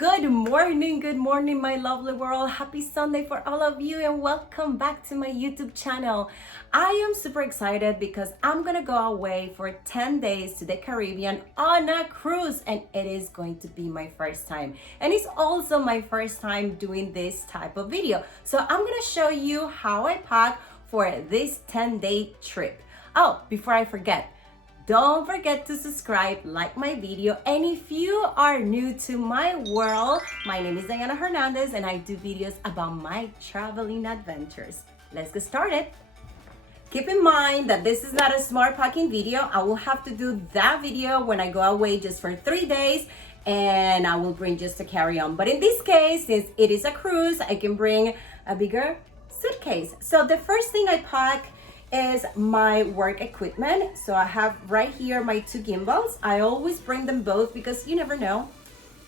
Good morning, my lovely world. Happy Sunday for all of you, and welcome back to my YouTube channel. I am super excited because I'm gonna go away for 10 days to the Caribbean on a cruise, and it is going to be my first time. And it's also my first time doing this type of video. So I'm gonna show you how I pack for this 10-day trip. Oh, before I forget, don't forget to subscribe, like my video, and if you are new to my world, my name is Hernandez and I do videos about my traveling adventures. Let's get started. Keep in mind that this is not a smart packing video. I will have to do that video when I go away just for 3 days, and I will bring just a carry-on. But in this case, since it is a cruise, I can bring a bigger suitcase. So the first thing I pack is my work equipment. So I have right here my 2 gimbals. I always bring them both because you never know.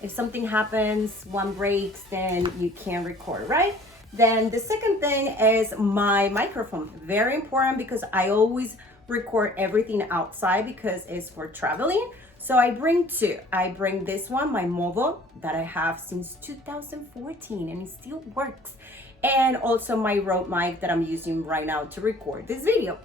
If something happens, one breaks, then you can't record, right? Then the second thing is my microphone. Very important because I always record everything outside because it's for traveling. So I bring 2. I bring this one, my mobile, that I have since 2014 and it still works. And also my Rode mic that I'm using right now to record this video.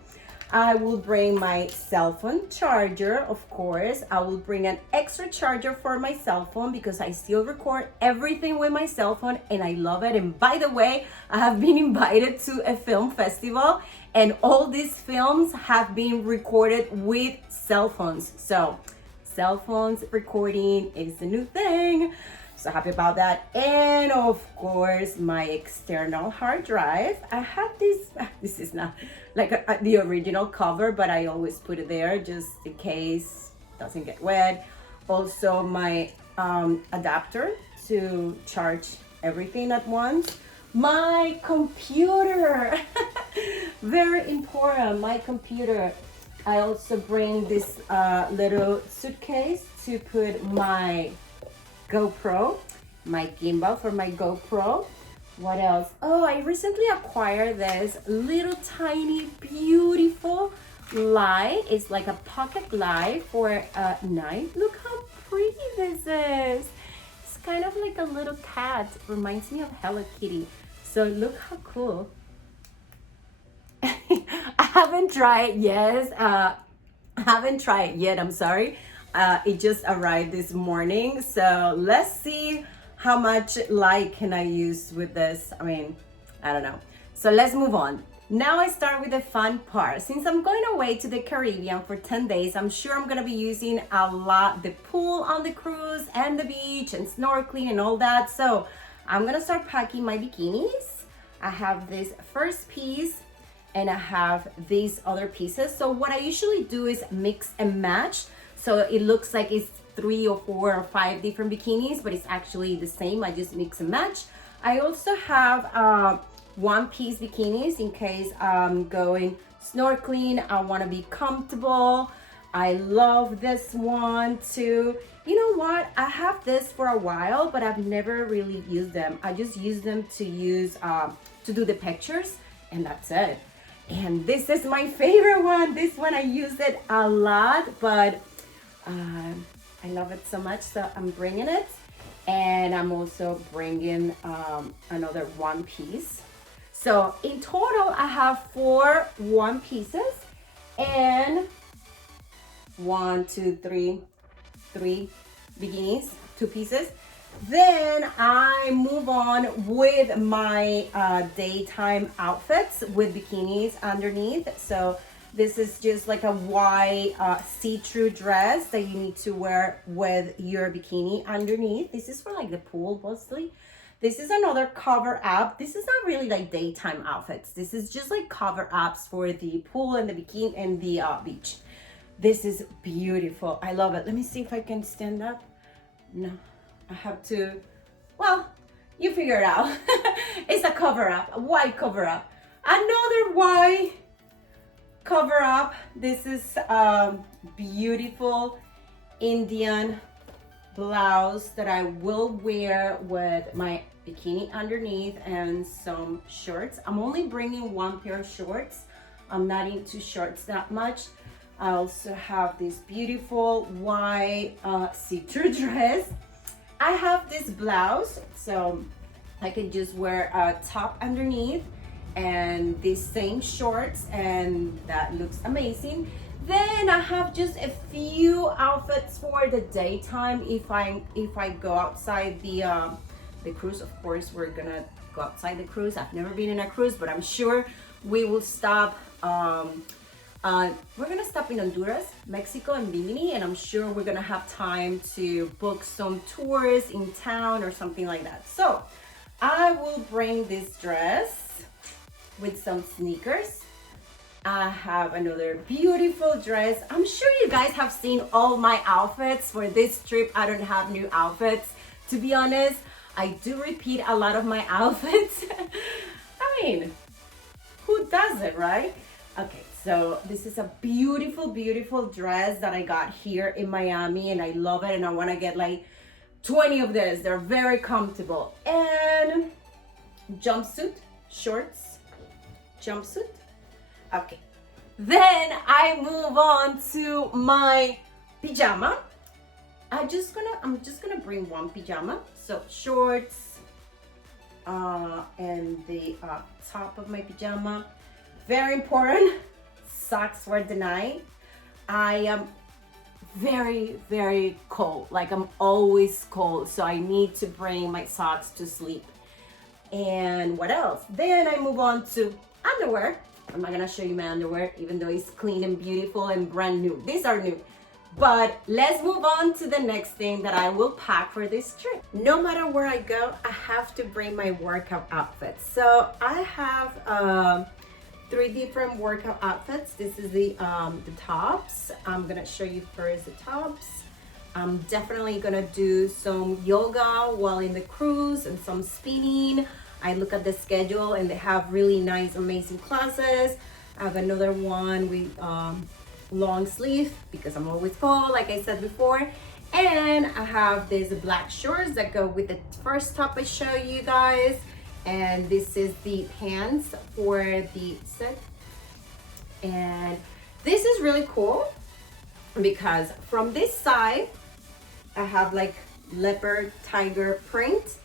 I will bring my cell phone charger, of course. I will bring an extra charger for my cell phone because I still record everything with my cell phone and I love it. And by the way, I have been invited to a film festival and all these films have been recorded with cell phones. So cell phones recording is the new thing. So happy about that. And of course, my external hard drive. I have this is not like the original cover, but I always put it there just in case it doesn't get wet. Also my adapter to charge everything at once. My computer, very important, my computer. I also bring this little suitcase to put my GoPro, my gimbal for my GoPro. What else? Oh, I recently acquired this little tiny beautiful light. It's like a pocket light for night. Look how pretty this is. It's kind of like a little cat. Reminds me of Hello Kitty. So look how cool. I haven't tried yet. I'm sorry. It just arrived this morning, so let's see how much light can I use with this. I mean, I don't know. So let's move on. Now I start with the fun part. Since I'm going away to the Caribbean for 10 days, I'm sure I'm gonna be using a lot the pool on the cruise and the beach and snorkeling and all that. So I'm gonna start packing my bikinis. I have this first piece and I have these other pieces. So what I usually do is mix and match. So it looks like it's 3 or 4 or 5 different bikinis, but it's actually the same. I just mix and match. I also have one-piece bikinis in case I'm going snorkeling. I want to be comfortable. I love this one too. You know what? I have this for a while, but I've never really used them. I just use them to do the pictures, and that's it. And this is my favorite one. This one I use it a lot, but I love it so much, so I'm bringing it. And I'm also bringing another one piece. So in total, I have 4 one pieces and 3 bikinis, 2 pieces. Then I move on with my daytime outfits with bikinis underneath. So this is just like a white see-through dress that you need to wear with your bikini underneath. This is for like the pool mostly. This is another cover up. This is not really like daytime outfits. This is just like cover ups for the pool and the bikini and the beach. This is beautiful. I love it. Let me see if I can stand up. No, I have to, well, you figure it out. It's a cover up, a white cover up. Another white cover up. This is beautiful Indian blouse that I will wear with my bikini underneath and some shorts. I'm only bringing 1 pair of shorts. I'm not into shorts that much. I also have this beautiful white see-through dress. I have this blouse, so I can just wear a top underneath and these same shorts, and that looks amazing. Then I have just a few outfits for the daytime if I go outside the cruise. Of course, we're gonna go outside the cruise. I've never been in a cruise, but I'm sure we will stop. We're gonna stop in Honduras, Mexico, and Bimini, and I'm sure we're gonna have time to book some tours in town or something like that. So I will bring this dress with some sneakers. I have another beautiful dress. I'm sure you guys have seen all my outfits for this trip. I don't have new outfits, to be honest. I do repeat a lot of my outfits. I mean, who does it, right? Okay, so this is a beautiful, beautiful dress that I got here in Miami, and I love it, and I want to get like 20 of this. They're very comfortable. And jumpsuit, shorts, jumpsuit. Okay, then I move on to my pajama. I'm just gonna bring one pajama. So shorts and the top of my pajama. Very important, socks for the night. I am very, very cold. Like, I'm always cold, so I need to bring my socks to sleep. And what else? Then I move on to underwear. I'm not gonna show you my underwear, even though it's clean and beautiful and brand new. These are new. But let's move on to the next thing that I will pack for this trip. No matter where I go, I have to bring my workout outfits. So I have 3 different workout outfits. This is the tops. I'm gonna show you first the tops. I'm definitely gonna do some yoga while in the cruise and some spinning. I look at the schedule and they have really nice, amazing classes. I have another one with long sleeve because I'm always cold, like I said before. And I have these black shorts that go with the first top I show you guys. And this is the pants for the set. And this is really cool because from this side, I have like leopard tiger print,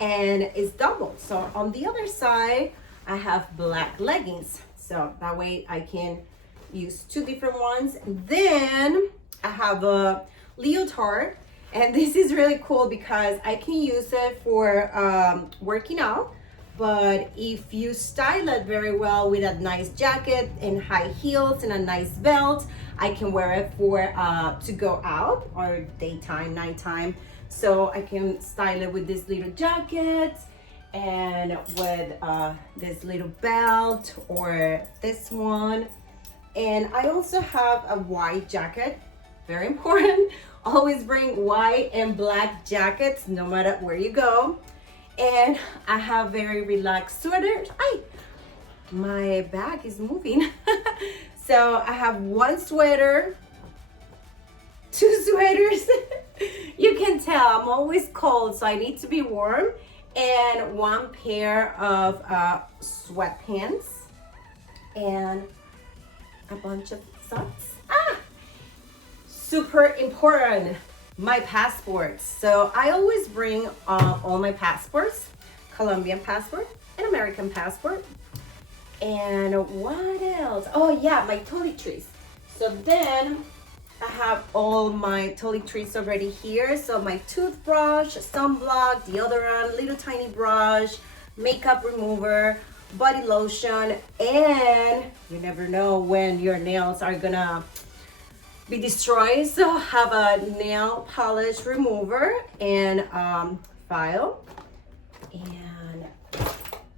and it's double. So on the other side, I have black leggings. So that way I can use 2 different ones. And then I have a leotard, and this is really cool because I can use it for working out. But if you style it very well with a nice jacket and high heels and a nice belt, I can wear it for to go out or daytime, nighttime. So I can style it with this little jacket and with this little belt or this one. And I also have a white jacket, very important. Always bring white and black jackets no matter where you go. And I have very relaxed sweaters. My bag is moving. So I have 1 sweater, 2 sweaters. You can tell I'm always cold, so I need to be warm. And 1 pair of sweatpants and a bunch of socks. Super important, my passports. So I always bring all my passports, Colombian passport and American passport. And what else? Oh yeah, my toiletries. So then I have all my toiletries already here. So my toothbrush, sunblock, deodorant, little tiny brush, makeup remover, body lotion, and you never know when your nails are gonna be destroyed. So have a nail polish remover and file. And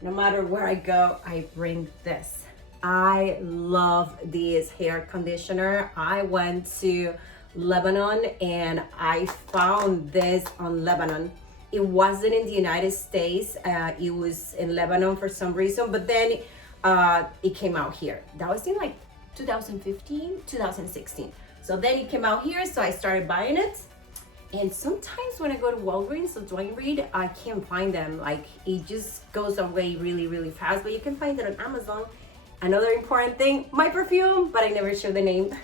no matter where I go, I bring this. I love this hair conditioner. I went to Lebanon and I found this on Lebanon. It wasn't in the United States. It was in Lebanon for some reason, but then it came out here. That was in like 2015, 2016. So then it came out here, so I started buying it. And sometimes when I go to Walgreens or Dwayne Reed, I can't find them. Like, it just goes away really, really fast, but you can find it on Amazon. Another important thing, my perfume, but I never show the name.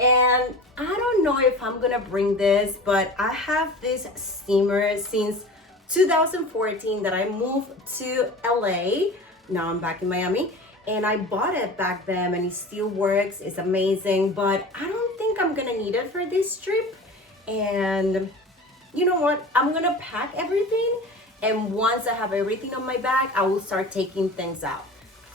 And I don't know if I'm gonna bring this, but I have this steamer since 2014 that I moved to LA. Now I'm back in Miami, and I bought it back then and it still works. It's amazing, but I don't think I'm gonna need it for this trip. And you know what? I'm gonna pack everything, and once I have everything on my bag, I will start taking things out.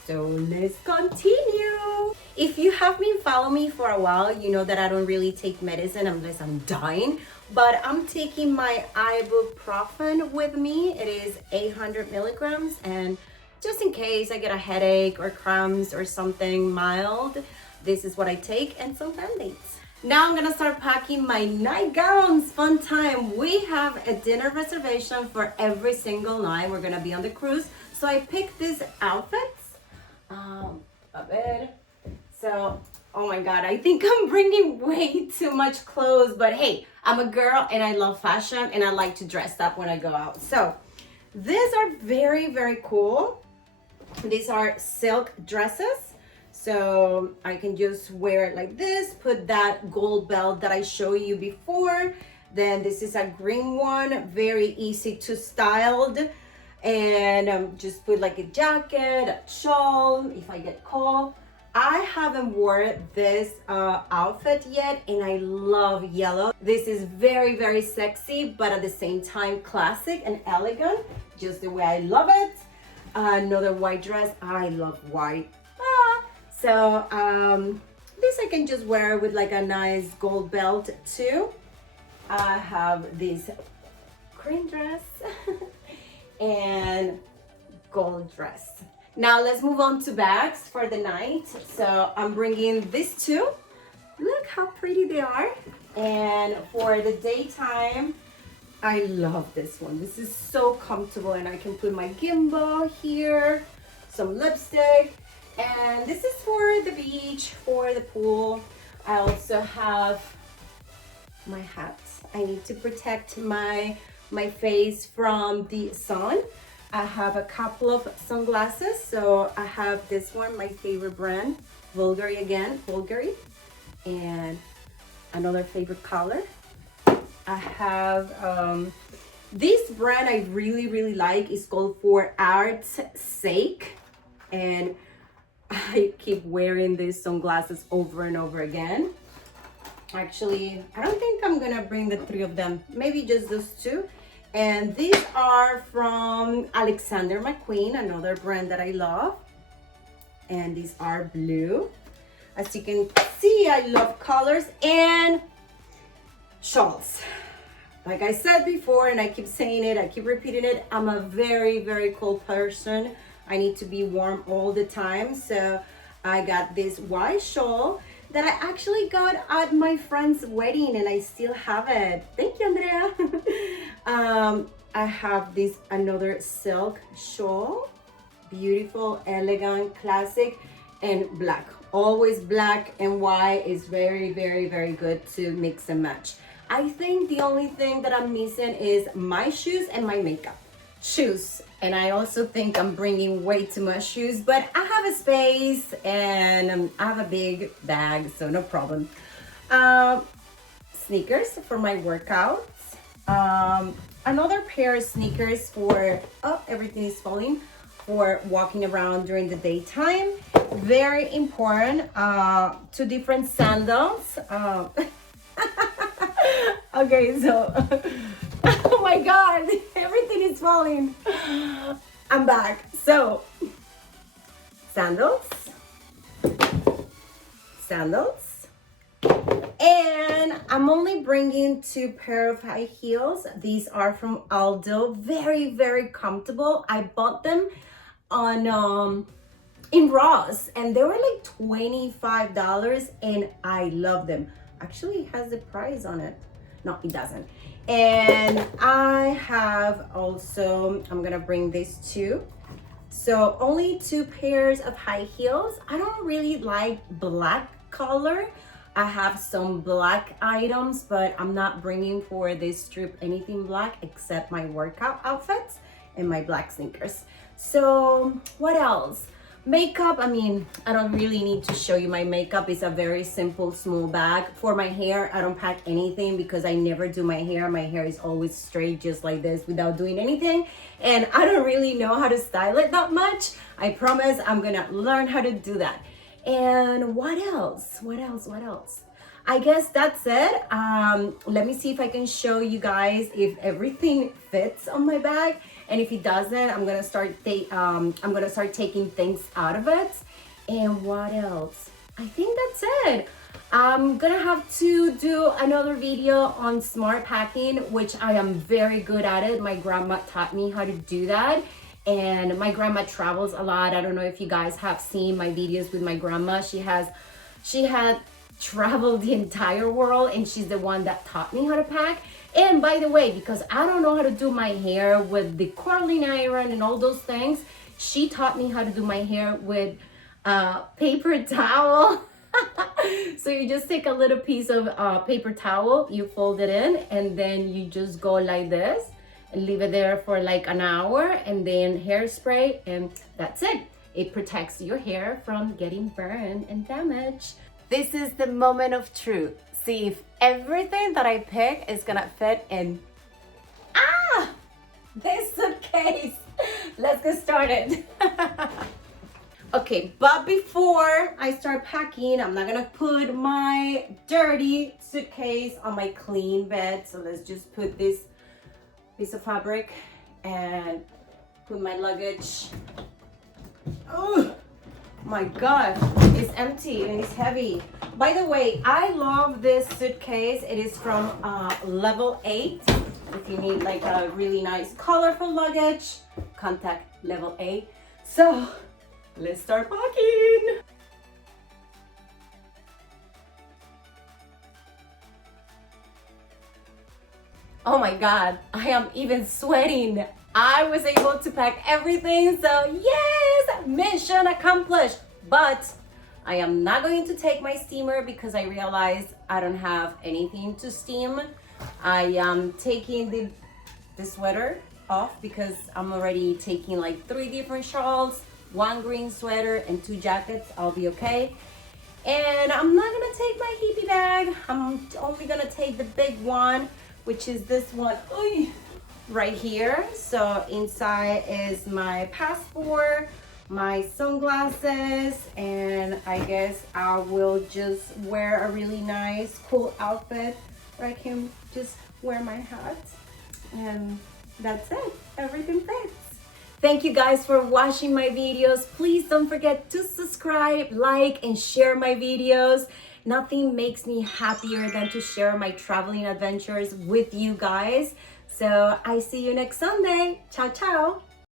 So let's continue. If you have been following me for a while, you know that I don't really take medicine unless I'm dying, but I'm taking my ibuprofen with me. It is 800 milligrams, and just in case I get a headache or cramps or something mild, this is what I take, and some Band-Aids. Now I'm gonna start packing my nightgowns. Fun time. We have a dinner reservation for every single night. We're gonna be on the cruise. So I picked these outfits. A bit. So, oh my God, I think I'm bringing way too much clothes, but hey, I'm a girl and I love fashion and I like to dress up when I go out. So these are very, very cool. These are silk dresses. So I can just wear it like this, put that gold belt that I showed you before. Then this is a green one, very easy to style. And just put like a jacket, a shawl, if I get cold. I haven't worn this outfit yet, and I love yellow. This is very, very sexy, but at the same time classic and elegant, just the way I love it. Another white dress, I love white. So this I can just wear with like a nice gold belt too. I have this green dress and gold dress. Now let's move on to bags for the night. So I'm bringing these two. Look how pretty they are. And for the daytime, I love this one. This is so comfortable, and I can put my gimbal here, some lipstick, and this is for the beach, for the pool. I also have my hat. I need to protect my face from the sun. I have a couple of sunglasses. So I have this one, my favorite brand, Bulgari again, Bulgari, and another favorite color. I have this brand I really, really like. It's called For Art's Sake, and I keep wearing these sunglasses over and over again. Actually, I don't think I'm gonna bring the three of them, maybe just those two. And these are from Alexander McQueen, another brand that I love. And these are blue. As you can see, I love colors and shawls. Like I said before, and I keep saying it, I keep repeating it, I'm a very, very cold person. I need to be warm all the time. So I got this white shawl that I actually got at my friend's wedding, and I still have it. Thank you, Andrea. I have this another silk shawl, beautiful, elegant, classic, and black. Always black and white is very, very, very good to mix and match. I think the only thing that I'm missing is my shoes and my makeup. Shoes, and I also think I'm bringing way too much shoes, but I have a space and I have a big bag, so no problem. Sneakers for my workouts. Another pair of sneakers for, oh, everything is falling, for walking around during the daytime. Very important. Two different sandals. Okay, so oh my God, everything is falling. I'm back. So sandals, and I'm only bringing two pair of high heels. These are from Aldo. Very, very comfortable. I bought them on in Ross, and they were like $25, and I love them. Actually, it has the price on it. No, it doesn't. And I have also, I'm gonna bring these two. So only two pairs of high heels. I don't really like black color. I have some black items, but I'm not bringing for this trip anything black except my workout outfits and my black sneakers. So what else? Makeup, I mean, I don't really need to show you my makeup. It's a very simple, small bag. For my hair, I don't pack anything because I never do my hair. My hair is always straight, just like this, without doing anything. And I don't really know how to style it that much. I promise I'm gonna learn how to do that. And what else? What else? I guess that's it. Let me see if I can show you guys if everything fits on my bag. And if it doesn't, I'm gonna start taking things out of it. And what else? I think that's it. I'm gonna have to do another video on smart packing, which I am very good at it. My grandma taught me how to do that. And my grandma travels a lot. I don't know if you guys have seen my videos with my grandma. She had traveled the entire world, and she's the one that taught me how to pack. And by the way, because I don't know how to do my hair with the curling iron and all those things, she taught me how to do my hair with paper towel. So you just take a little piece of paper towel, you fold it in, and then you just go like this and leave it there for like an hour, and then hairspray, and that's it. It protects your hair from getting burned and damaged. This is the moment of truth. See if everything that I pick is gonna fit in this suitcase. Let's get started. Okay, but before I start packing, I'm not gonna put my dirty suitcase on my clean bed. So let's just put this piece of fabric and put my luggage. Oh my God, it's empty and it's heavy. By the way, I love this suitcase. It is from level 8. If you need like a really nice colorful luggage, contact level 8. So let's start packing. Oh my God, I am even sweating. I was able to pack everything, so yes, mission accomplished. But I am not going to take my steamer because I realized I don't have anything to steam. I am taking the sweater off because I'm already taking like 3 different shawls, 1 green sweater, and 2 jackets. I'll be okay. And I'm not gonna take my hippie bag. I'm only gonna take the big one, which is this one right here. So inside is my passport, my sunglasses, and I guess I will just wear a really nice cool outfit where I can just wear my hat, and that's it. Everything fits. Thank you guys for watching my videos. Please don't forget to subscribe, like, and share my videos. Nothing makes me happier than to share my traveling adventures with you guys. So I see you next Sunday. Ciao, ciao.